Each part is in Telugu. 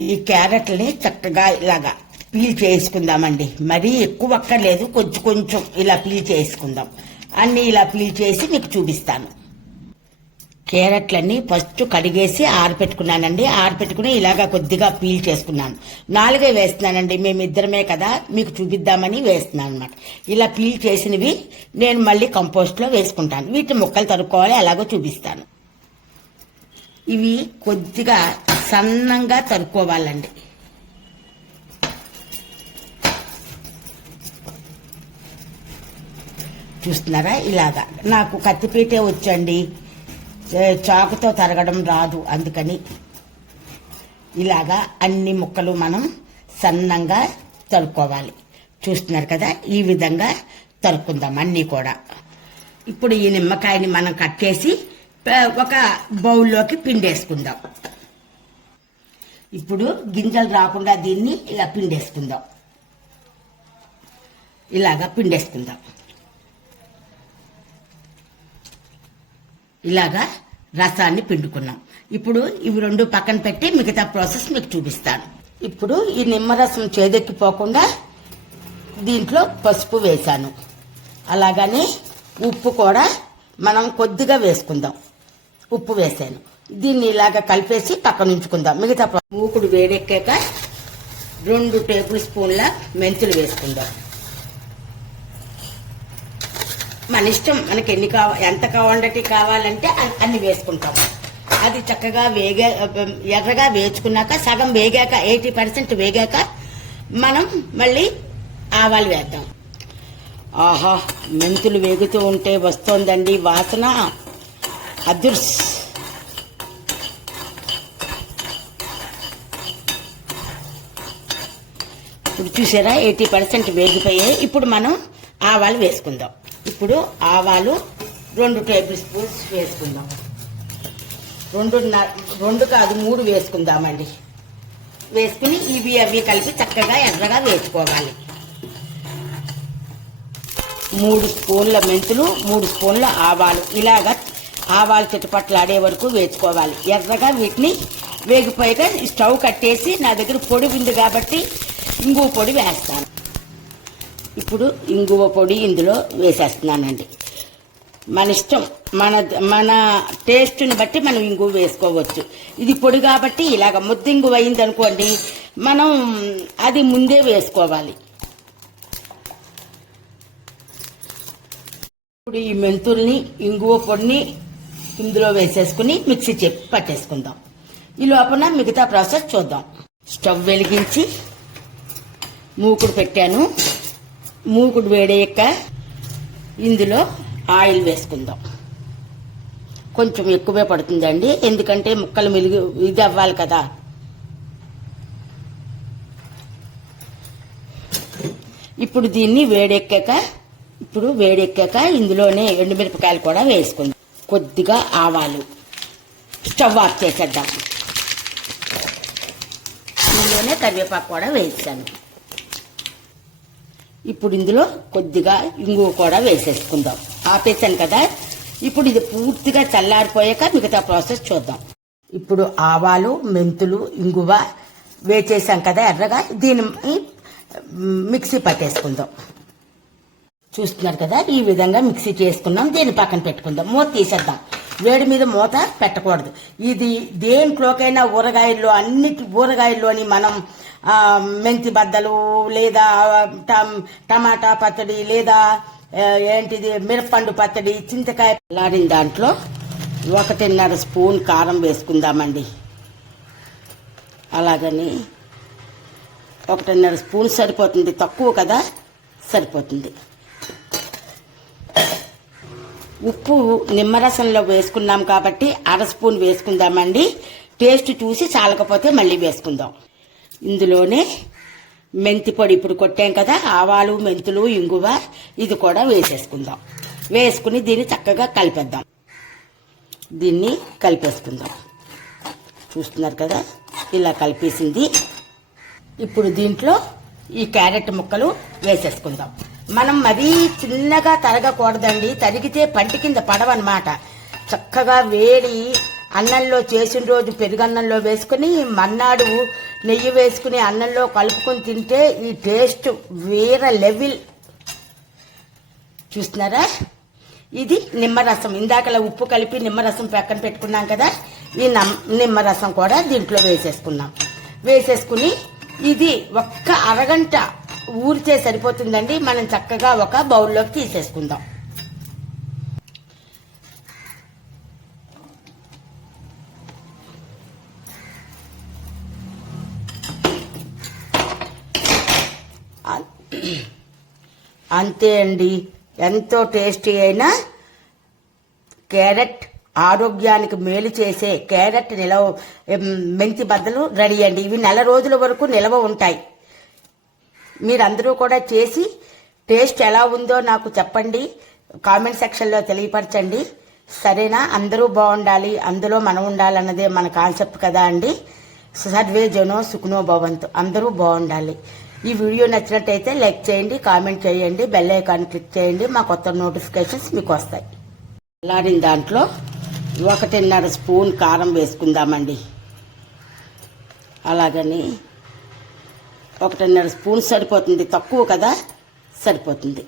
ఈ క్యారెట్ని చక్కగా ఇలాగా పీల్ చేసుకుందామండి. మరీ ఎక్కువ అక్కర్లేదు కొంచెం కొంచెం ఇలా పీల్ చేసుకుందాం. అన్ని ఇలా పీల్ చేసి మీకు చూపిస్తాను. క్యారెట్లన్నీ ఫస్ట్ కడిగేసి ఆరపెట్టుకున్నానండి. ఆరపెట్టుకుని ఇలాగా కొద్దిగా పీల్ చేసుకున్నాను. నాలుగే వేస్తున్నానండి. మేమిద్దరమే కదా మీకు చూపిద్దామని వేస్తున్నాను అనమాట ఇలా పీల్ చేసినవి నేను మళ్ళీ కంపోస్ట్లో వేసుకుంటాను. వీటి ముక్కలు తరుక్కోవాలి అలాగో చూపిస్తాను. ఇవి కొద్దిగా సన్నంగా తరుక్కోవాలండి. చూస్తున్నారా? ఇలాగా. నాకు కత్తిపీటే వచ్చండి. చాకుతో తరగడం రాదు అందుకని. ఇలాగా అన్ని ముక్కలు మనం సన్నంగా తరుక్కోవాలి. చూస్తున్నారు కదా? ఈ విధంగా తరుక్కుందాం అన్నీ కూడా. ఇప్పుడు ఈ నిమ్మకాయని మనం కట్ చేసి ఒక బౌల్లోకి పిండేసుకుందాం. ఇప్పుడు గింజలు రాకుండా దీన్ని ఇలా పిండేసుకుందాం. ఇలాగా పిండేసుకుందాం. ఇలాగా రసాన్ని పిండుకున్నాం. ఇప్పుడు ఇవి రెండు పక్కన పెట్టి మిగతా ప్రాసెస్ మీకు చూపిస్తాను. ఇప్పుడు ఈ నిమ్మరసం చేదెక్కిపోకుండా దీంట్లో పసుపు వేశాను. అలాగని ఉప్పు కూడా మనం కొద్దిగా వేసుకుందాం. ఉప్పు వేసాను. దీన్ని ఇలాగ కలిపేసి పక్కన ఉంచుకుందాం. మిగతా మూకుడు వేడెక్కాక రెండు టేబుల్ స్పూన్ల మెంతులు వేసుకుందాం. మన ఇష్టం మనకి ఎన్ని కావ ఎంత కావాలంటే కావాలంటే అన్ని వేసుకుంటాం. అది చక్కగా వేగా ఎర్రగా వేచుకున్నాక సగం వేగాక ఎయిటీ పర్సెంట్ వేగాక మనం మళ్ళీ ఆవాలు వేద్దాం. ఆహా మెంతులు వేగుతూ ఉంటే వస్తోందండి వాసన. అదుర్స్ ఇప్పుడు చూసారా ఎయిటీ పర్సెంట్ వేగిపోయాయి. ఇప్పుడు మనం ఆవాలు వేసుకుందాం. ఇప్పుడు ఆవాలు రెండు టేబుల్ స్పూన్స్ వేసుకుందాం. రెండు రెండు కాదు మూడు వేసుకుందామండి. వేసుకుని ఇవి అవి కలిపి చక్కగా ఎర్రగా వేసుకోవాలి. మూడు స్పూన్ల మెంతులు మూడు స్పూన్ల ఆవాలు. ఇలాగా ఆవాలు చిటపట్లాడే వరకు వేసుకోవాలి. ఎర్రగా వీటిని వేగిపోయాక స్టవ్ కట్టేసి నా దగ్గర పొడి ఉంది కాబట్టి ఇంగువ పొడి వేస్తాను. ఇప్పుడు ఇంగువ పొడి ఇందులో వేసేస్తున్నానండి. మన ఇష్టం మన మన టేస్ట్ని బట్టి మనం ఇంగువ వేసుకోవచ్చు. ఇది పొడి కాబట్టి ఇలాగ ముద్ద ఇంగువ అయింది అనుకోండి మనం అది ముందే వేసుకోవాలి. ఇప్పుడు ఈ మెంతుల్ని ఇంగువ పొడిని ఇందులో వేసేసుకుని మిక్సీ చెప్పి పట్టేసుకుందాం. ఈ లోపల మిగతా ప్రాసెస్ చూద్దాం. స్టవ్ వెలిగించి మూకుడు పెట్టాను. మూకుడు వేడయ్యాక ఇందులో ఆయిల్ వేసుకుందాం. కొంచెం ఎక్కువే పడుతుందండి. ఎందుకంటే ముక్కలు మిలిగి ఇది అవ్వాలి కదా. ఇప్పుడు దీన్ని వేడెక్కాక ఇప్పుడు వేడెక్కాక ఇందులోనే ఎండుమిరపకాయలు కూడా వేసుకుందాం. కొద్దిగా ఆవాలు. స్టవ్ ఆఫ్ చేసేద్దాం. ఇందులోనే కరివేపాకు కూడా వేసాను. ఇప్పుడు ఇందులో కొద్దిగా ఇంగువ కూడా వేసేసుకుందాం. ఆపేసాను కదా? ఇప్పుడు ఇది పూర్తిగా చల్లారిపోయాక మిగతా ప్రాసెస్ చూద్దాం. ఇప్పుడు ఆవాలు మెంతులు ఇంగువ వేచేసాం కదా ఎర్రగా? దీన్ని మిక్సీ పట్టేసుకుందాం. చూస్తున్నారు కదా ఈ విధంగా మిక్సీ చేసుకున్నాం. దీన్ని పక్కన పెట్టుకుందాం. మూత తీసేద్దాం. వేడి మీద మూత పెట్టకూడదు. ఇది దేంట్లోకైనా ఊరగాయల్లో అన్నిటి ఊరగాయల్లోని మనం మెంతి బద్దలు లేదా టమ్- టమాటా పచ్చడి లేదా ఏంటిది మిరపండు పచ్చడి చింతకాయ లాడిన దాంట్లో ఒకటిన్నర స్పూన్ కారం వేసుకుందామండి. అలాగని ఒకటిన్నర స్పూన్ సరిపోతుంది. తక్కువ కదా సరిపోతుంది. ఉప్పు నిమ్మరసంలో వేసుకున్నాం కాబట్టి అర స్పూన్ వేసుకుందామండి. టేస్ట్ చూసి చాలకపోతే మళ్ళీ వేసుకుందాం. ఇందులోనే మెంతి పొడి ఇప్పుడు కొట్టాం కదా ఆవాలు మెంతులు ఇంగువ ఇది కూడా వేసేసుకుందాం. వేసుకుని దీన్ని చక్కగా కలిపేద్దాం. దీన్ని కలిపేసుకుందాం. చూస్తున్నారు కదా ఇలా కలిపేసింది. ఇప్పుడు దీంట్లో ఈ క్యారెట్ ముక్కలు వేసేసుకుందాం. మనం మరీ చిన్నగా తరగకూడదండి. తరిగితే పంటి కింద పడవన్నమాట. చక్కగా వేడి అన్నంలో చేసిన రోజు పెరుగన్నంలో వేసుకుని మన్నాడు నెయ్యి వేసుకుని అన్నంలో కలుపుకొని తింటే ఈ టేస్ట్ వేరే లెవెల్. చూస్తున్నారా? ఇది నిమ్మరసం. ఇందాకలా ఉప్పు కలిపి నిమ్మరసం పక్కన పెట్టుకున్నాం కదా. ఈ నమ్- నిమ్మరసం కూడా దీంట్లో వేసేసుకున్నాం. వేసేసుకుని ఇది ఒక్క అరగంట ఊరితే సరిపోతుందండి. మనం చక్కగా ఒక బౌల్లోకి తీసేసుకుందాం. అంతే అండి. ఎంతో టేస్టీ అయిన క్యారెట్ ఆరోగ్యానికి మేలు చేసే క్యారెట్ నిలవ మెంతి బద్దలు రెడీ అండి. ఇవి నెల రోజుల వరకు నిలవ ఉంటాయి. మీరందరూ కూడా చేసి టేస్ట్ ఎలా ఉందో నాకు చెప్పండి. కామెంట్ సెక్షన్లో తెలియపరచండి. సరేనా? అందరూ బాగుండాలి. అందులో మనం ఉండాలన్నదే మన కాన్సెప్ట్ కదా అండి. సర్వే జనో సుఖనో భవంతు. అందరూ బాగుండాలి. ఈ వీడియో నచ్చినట్టయితే లైక్ చేయండి కామెంట్ చేయండి బెల్ ఐకాన్ క్లిక్ చేయండి. మా కొత్త నోటిఫికేషన్స్ మీకు వస్తాయి. చల్లారిన దాంట్లో ఒకటిన్నర స్పూన్ కారం వేసుకుందామండి. అలాగని ఒకటిన్నర స్పూన్ సరిపోతుంది. తక్కువ కదా? సరిపోతుంది.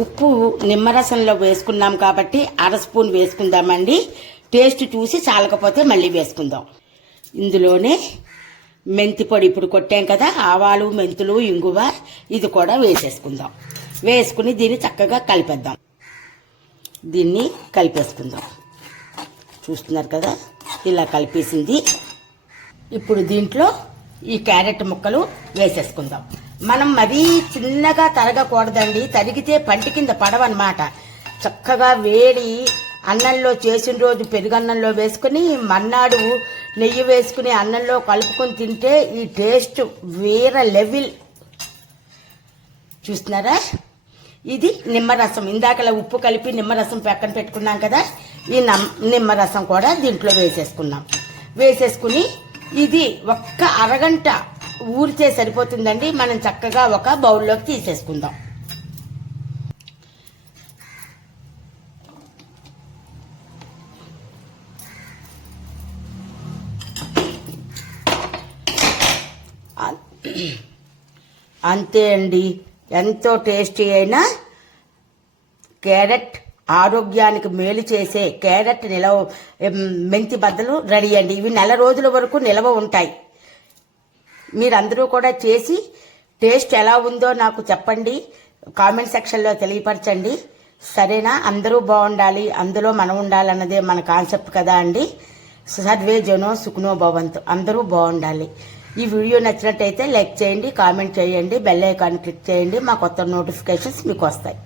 ఉప్పు నిమ్మరసంలో వేసుకున్నాం కాబట్టి అర స్పూన్ వేసుకుందామండి. టేస్ట్ చూసి చాలకపోతే మళ్ళీ వేసుకుందాం. ఇందులోనే మెంతి పొడి ఇప్పుడు కొట్టాం కదా ఆవాలు మెంతులు ఇంగువ ఇది కూడా వేసేసుకుందాం. వేసుకుని దీన్ని చక్కగా కలిపేద్దాం. దీన్ని కలిపేసుకుందాం. చూస్తున్నారు కదా? ఇలా కలిపేసింది. ఇప్పుడు దీంట్లో ఈ క్యారెట్ ముక్కలు వేసేసుకుందాం. మనం మరీ చిన్నగా తరగకూడదండి. తరిగితే పంటి కింద పడవన్నమాట. చక్కగా వేడి అన్నంలో చేసిన రోజు పెరుగన్నంలో వేసుకుని మన్నాడు నెయ్యి వేసుకుని అన్నంలో కలుపుకొని తింటే ఈ టేస్ట్ వేరే లెవెల్. చూస్తున్నారా? ఇది నిమ్మరసం. ఇందాకలా ఉప్పు కలిపి నిమ్మరసం పక్కన పెట్టుకున్నాం కదా ఈ నమ్- నిమ్మరసం కూడా దీంట్లో వేసేసుకున్నాం. వేసేసుకుని ఇది ఒక్క అరగంట ఊరితే సరిపోతుందండి. మనం చక్కగా ఒక బౌల్లోకి తీసేసుకుందాం. అంతే అండి. ఎంతో టేస్టీ అయిన క్యారెట్ ఆరోగ్యానికి మేలు చేసే క్యారెట్ నిలవ మెంతి బద్దలు రెడీ అండి. ఇవి నెల రోజుల వరకు నిలవ ఉంటాయి. మీరందరూ కూడా చేసి టేస్ట్ ఎలా ఉందో నాకు చెప్పండి. కామెంట్ సెక్షన్లో తెలియపరచండి. సరేనా? అందరూ బాగుండాలి. అందులో మనం ఉండాలన్నదే మన కాన్సెప్ట్ కదా అండి. సర్వే జనో సుఖనో భవంతు. అందరూ బాగుండాలి. ఈ వీడియో నచ్చినట్టయితే లైక్ చేయండి కామెంట్ చేయండి బెల్ ఐకాన్ క్లిక్ చేయండి. మా కొత్త నోటిఫికేషన్స్ మీకు వస్తాయి.